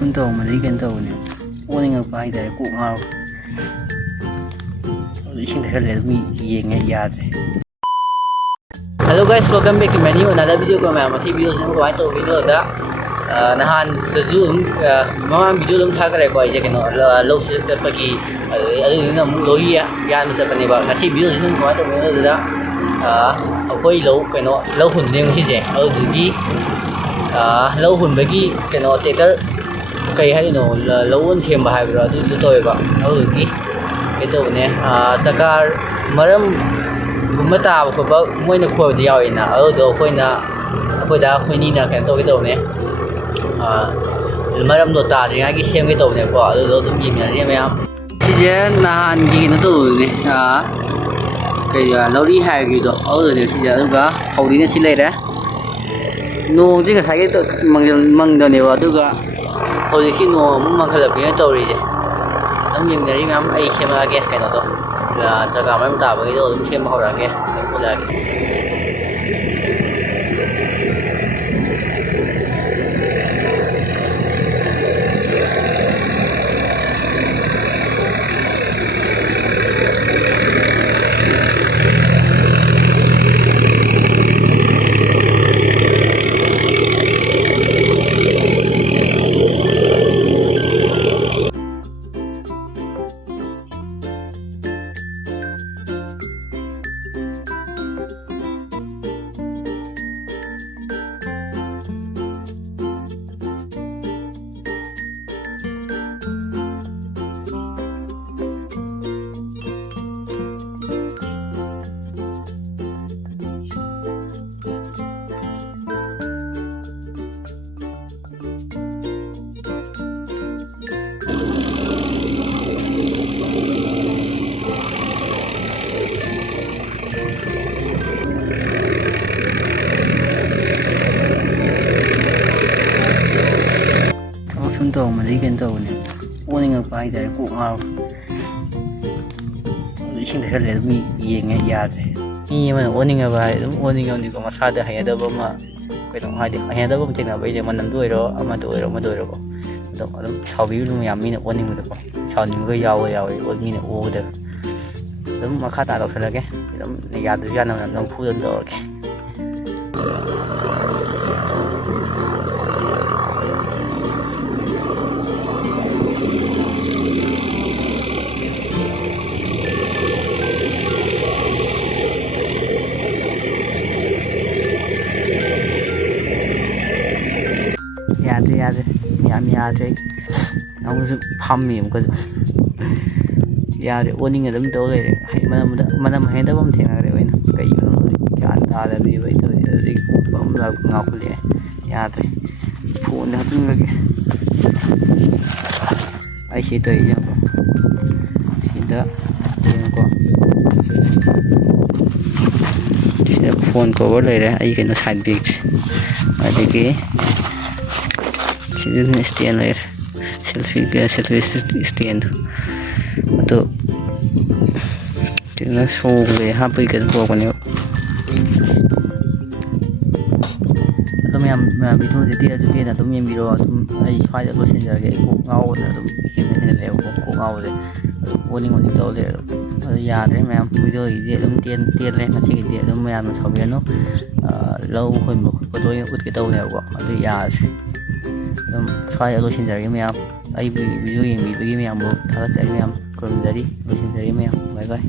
ꯁꯨꯝ ꯇꯧꯔꯝꯕꯗꯒꯤ ꯀꯩꯅꯣ ꯇꯧꯕꯅꯦ ꯑꯣꯅꯤꯡꯉꯛꯄ ꯍꯥꯏꯇꯥꯔꯦ ꯀꯣꯛ ꯉꯥꯎꯔꯕ ꯏꯁꯤꯡ ꯊꯛꯆꯜꯂꯦ ꯑꯗꯨꯝ ꯌꯦꯡꯉꯦ ꯌꯥꯗ꯭ꯔꯦ. Hello guys, welcome back to my new another video ko ma'am. Masi video sin ko ito video da nahan dazum mama video dum tha kare ko ai je keno low set pagi adu na mu loi ya na chapani ba ngasi video sin ko ito video da akoi low keno low hun ne ngi je adu gi low hun bagi keno tractor kai hai no low on sem ba hai bro adu to ba adu gi keto ne takar maram gumma taaba khoba moina khoidi yawina ado khoida khoini na kan to gido ne maram do ta ri gi sem gi to ne ko ado dum yin na ri mayam si je nahan gi na to ne kai ya lori hai gi do ado ne si je aduga hawdi ne si lai ra nong ji ga sai to mang da ne wa aduga hawdi si no mang khala bi to ri je dum yin na ri mayam ai sem ga ge kai no to jaga mai ta ba itu dum sem hora ke ko la ke sum tawamadi kaino tawbane oninngakpa haitare kok ngawraba ising thakchalle adum yenge yadre mi amana oningaba hai adum oningawni ko masada hayadaba ma kaino haide hayadaba ma theknaba ije manamdu oiro amadu oiro ko adum saubiyulu yam mina oningmuda ko sauningga yawe mina ogda adum makha ta tawsalage adum yadru yana nam fudan tawrage yadre yam yadre namusu phammi amka yadre oning adum taw lere hai manam haidabam thenagre oina kai yono yan ta da bi bai to ri bam la ngakule yadre phone hatun lage ai se to ya sida ko sida phone cover lere ai kaino side bag adike season stand layer selfie stand atau tina so le hapai kan ko ne adum yam video jadi na dum yam biro adum ai file ko sen jage ko ngaw na dum hene le ko ngaw le oning to le ya de ma'am video ide dum tien le ngasi ide dum yam so be no lâu hồi một có tôi út cái tàu này của tôi ya file lo sin jari me am ai video yang video me am mo thala chai me am kon jari lo sin jari me am bye bye.